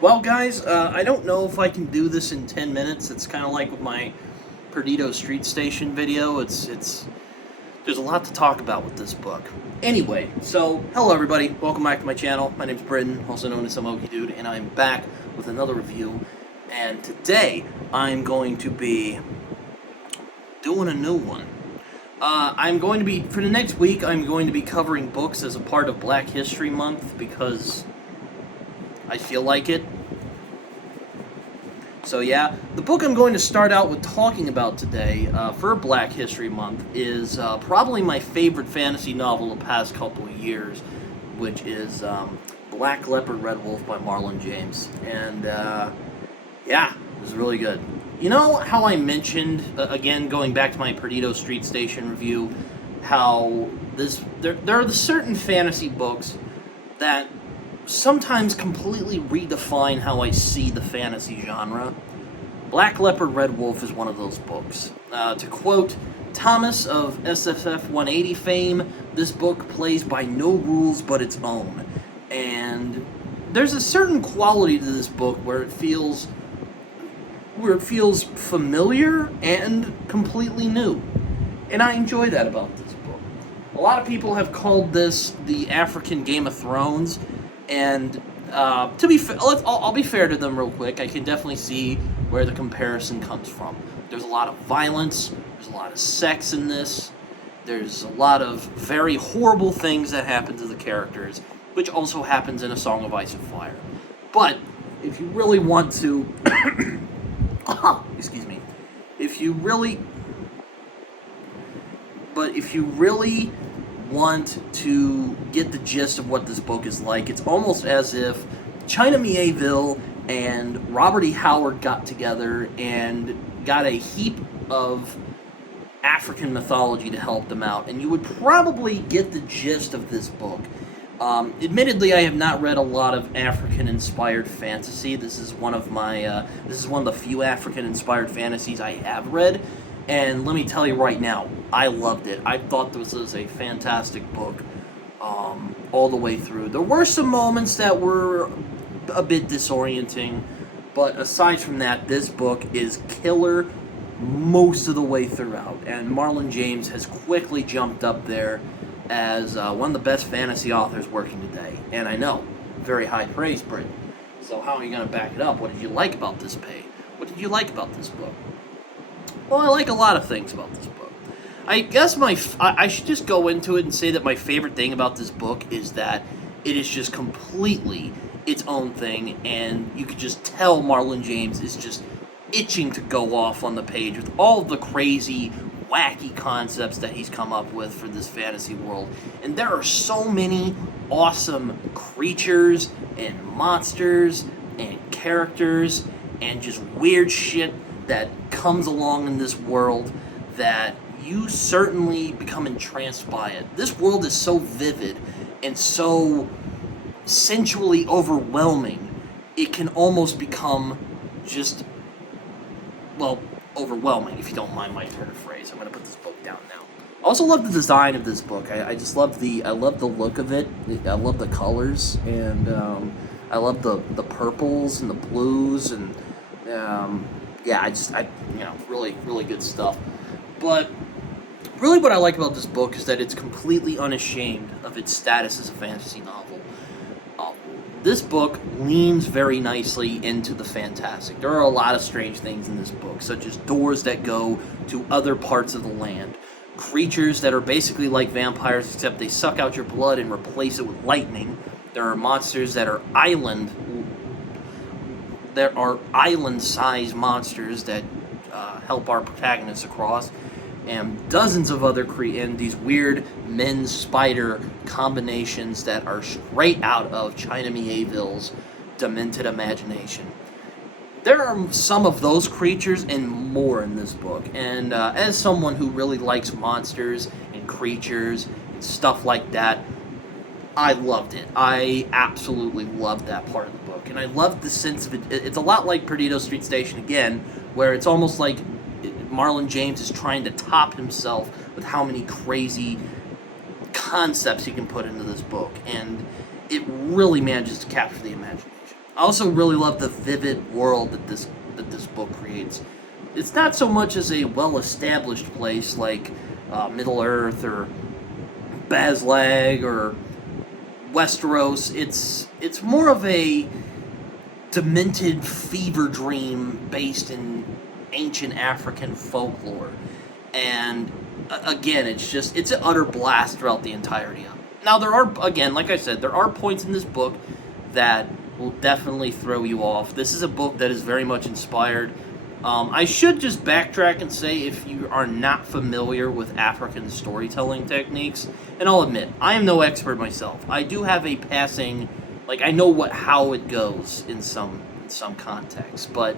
Well, guys, I don't know if I can do this in 10 minutes. It's kind of like with my Perdido Street Station video. There's a lot to talk about with this book. Anyway, so hello everybody. Welcome back to my channel. My name's Britton, also known as Some Okie Dude, and I'm back with another review. And today I'm going to be doing a new one. For the next week, I'm going to be covering books as a part of Black History Month because I feel like it. So yeah, the book I'm going to start out with talking about today for Black History Month is probably my favorite fantasy novel the past couple of years, which is Black Leopard, Red Wolf by Marlon James. And yeah, it was really good. You know how I mentioned, again, going back to my Perdido Street Station review, how there are certain fantasy books that sometimes completely redefine how I see the fantasy genre. Black Leopard, Red Wolf is one of those books. To quote Thomas of SFF 180 fame, this book plays by no rules but its own. And there's a certain quality to this book where it feels familiar and completely new. And I enjoy that about this book. A lot of people have called this the African Game of Thrones, and to be fair, I'll be fair to them real quick. I can definitely see where the comparison comes from. There's a lot of violence, there's a lot of sex in this, there's a lot of very horrible things that happen to the characters, which also happens in A Song of Ice and Fire. But if you really want to excuse me. If you really want to get the gist of what this book is like, it's almost as if China Mieville and Robert E. Howard got together and got a heap of African mythology to help them out, and you would probably get the gist of this book. Admittedly, I have not read a lot of African-inspired fantasy. This is one of the few African-inspired fantasies I have read, and let me tell you right now, I loved it. I thought this was a fantastic book, all the way through. There were some moments that were a bit disorienting, but aside from that, this book is killer most of the way throughout, and Marlon James has quickly jumped up there as one of the best fantasy authors working today. And I know, very high praise, Britton. So how are you going to back it up? What did you like about this page? What did you like about this book? Well, I like a lot of things about this book. I guess I should just go into it and say that my favorite thing about this book is that it is just completely its own thing, and you could just tell Marlon James is just itching to go off on the page with all of the crazy, wacky concepts that he's come up with for this fantasy world. And there are so many awesome creatures and monsters and characters and just weird shit that comes along in this world that you certainly become entranced by it. This world is so vivid and so sensually overwhelming, it can almost become just, well, overwhelming, if you don't mind my turn of phrase. I'm going to put this book down now. I also love the design of this book. I just love the look of it. I love the colors, and I love the purples and the blues, and yeah, really good stuff. But really what I like about this book is that it's completely unashamed of its status as a fantasy novel. This book leans very nicely into the fantastic. There are a lot of strange things in this book, such as doors that go to other parts of the land, creatures that are basically like vampires except they suck out your blood and replace it with lightning. There are monsters that are island-sized monsters that help our protagonists across, and dozens of other and these weird men-spider combinations that are straight out of China Mieville's demented imagination. There are some of those creatures and more in this book, and as someone who really likes monsters and creatures and stuff like that, I loved it. I absolutely loved that part of the book, and I loved the sense of it. It's a lot like Perdido Street Station again, where it's almost like Marlon James is trying to top himself with how many crazy concepts he can put into this book, and it really manages to capture the imagination. I also really love the vivid world that this book creates. It's not so much as a well-established place like Middle Earth or Bazlag or Westeros. It's more of a demented fever dream based in ancient African folklore, and again, it's an utter blast throughout the entirety of it. Now, there are, again, like I said, there are points in this book that will definitely throw you off. This is a book that is very much inspired. I should just backtrack and say, if you are not familiar with African storytelling techniques, and I'll admit, I am no expert myself. I do have a passing, like, I know how it goes in some context, but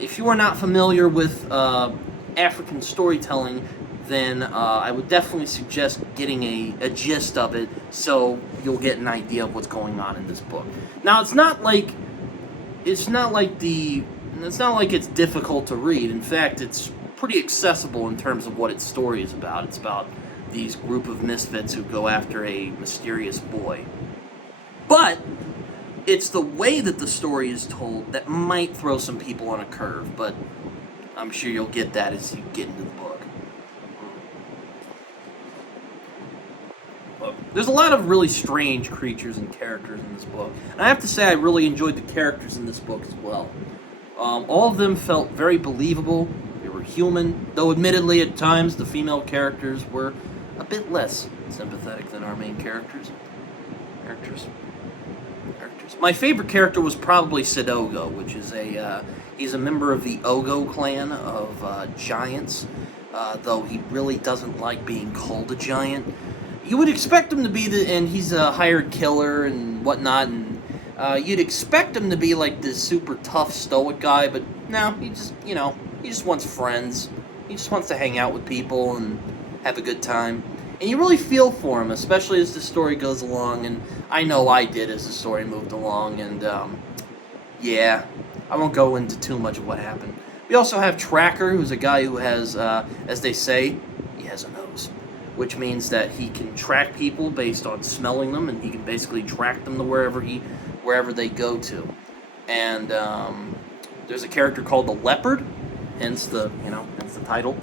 if you are not familiar with African storytelling, then I would definitely suggest getting a gist of it so you'll get an idea of what's going on in this book. Now, it's not like it's difficult to read. In fact, it's pretty accessible in terms of what its story is about. It's about these group of misfits who go after a mysterious boy. But it's the way that the story is told that might throw some people on a curve, but I'm sure you'll get that as you get into the book. There's a lot of really strange creatures and characters in this book. And I have to say, I really enjoyed the characters in this book as well. All of them felt very believable. They were human, though admittedly at times the female characters were a bit less sympathetic than our main characters. My favorite character was probably Sidogo, which is he's a member of the Ogo clan of giants, though he really doesn't like being called a giant. You would expect him to be and he's a hired killer and whatnot, and you'd expect him to be like this super tough, stoic guy, but no, he just wants friends. He just wants to hang out with people and have a good time. And you really feel for him, especially as the story goes along, and I know I did as the story moved along, and yeah, I won't go into too much of what happened. We also have Tracker, who's a guy who has, as they say, he has a nose, which means that he can track people based on smelling them, and he can basically track them to wherever they go to. And there's a character called the Leopard, hence the title,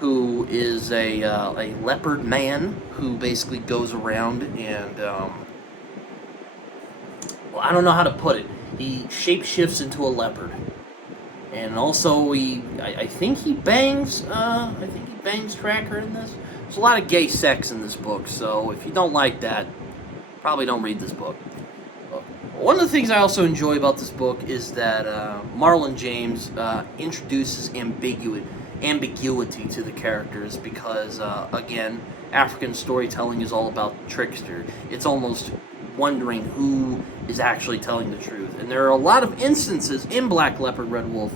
who is a leopard man who basically goes around and I don't know how to put it. He shapeshifts into a leopard, and also I think he bangs Tracker in this. There's a lot of gay sex in this book, so if you don't like that, probably don't read this book. One of the things I also enjoy about this book is that Marlon James introduces ambiguity to the characters because, again, African storytelling is all about the trickster. It's almost wondering who is actually telling the truth. And there are a lot of instances in Black Leopard, Red Wolf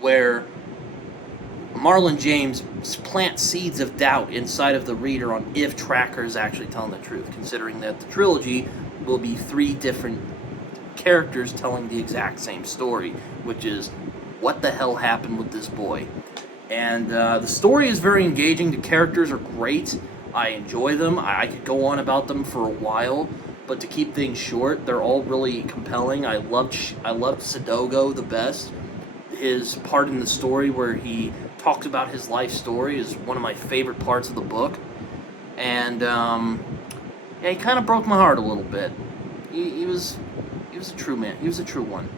where Marlon James plants seeds of doubt inside of the reader on if Tracker is actually telling the truth, considering that the trilogy will be 3 different characters telling the exact same story, which is what the hell happened with this boy. And the story is very engaging. The characters are great. I enjoy them. I could go on about them for a while, but to keep things short, they're all really compelling. I loved Sidogo the best. His part in the story where he talks about his life story is one of my favorite parts of the book. And yeah, he kind of broke my heart a little bit. He was a true man. He was a true one.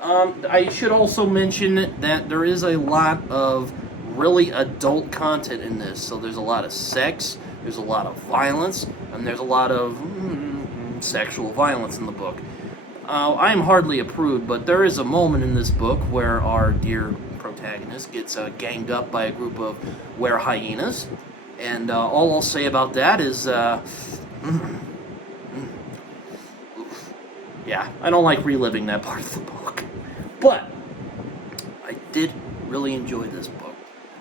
I should also mention that there is a lot of really adult content in this. So there's a lot of sex, there's a lot of violence, and there's a lot of sexual violence in the book. I am hardly a prude, but there is a moment in this book where our dear protagonist gets ganged up by a group of were-hyenas. And all I'll say about that is, yeah, I don't like reliving that part of the book. But I did really enjoy this book.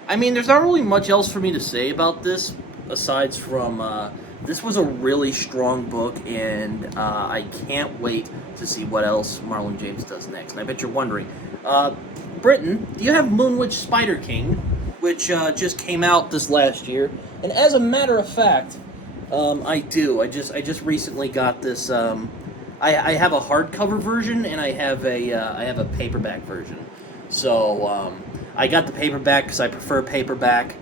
I mean, there's not really much else for me to say about this, aside from this was a really strong book, and I can't wait to see what else Marlon James does next. And I bet you're wondering, Britton, do you have Moonwitch Spider King, which just came out this last year? And as a matter of fact, I do. I just recently got this I have a hardcover version and I have a paperback version. So I got the paperback because I prefer paperback,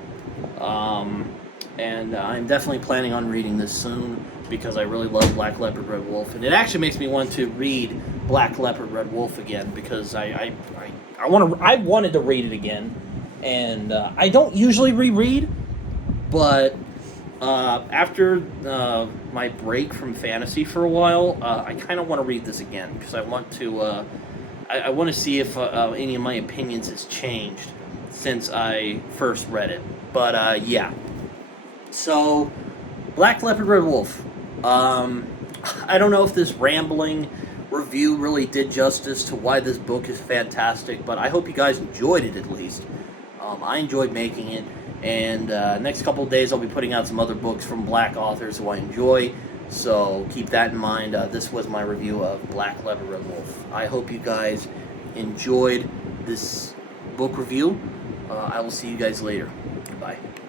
and I'm definitely planning on reading this soon because I really love Black Leopard, Red Wolf, and it actually makes me want to read Black Leopard, Red Wolf again because I wanted to read it again, and I don't usually reread, but after my break from fantasy for a while, I kind of want to read this again because I want to. I want to see if any of my opinions has changed since I first read it. But yeah, so Black Leopard, Red Wolf. I don't know if this rambling review really did justice to why this book is fantastic, but I hope you guys enjoyed it at least. I enjoyed making it, and next couple of days I'll be putting out some other books from Black authors who I enjoy, so keep that in mind. This was my review of Black Leopard, Red Wolf. I hope you guys enjoyed this book review. I will see you guys later. Bye.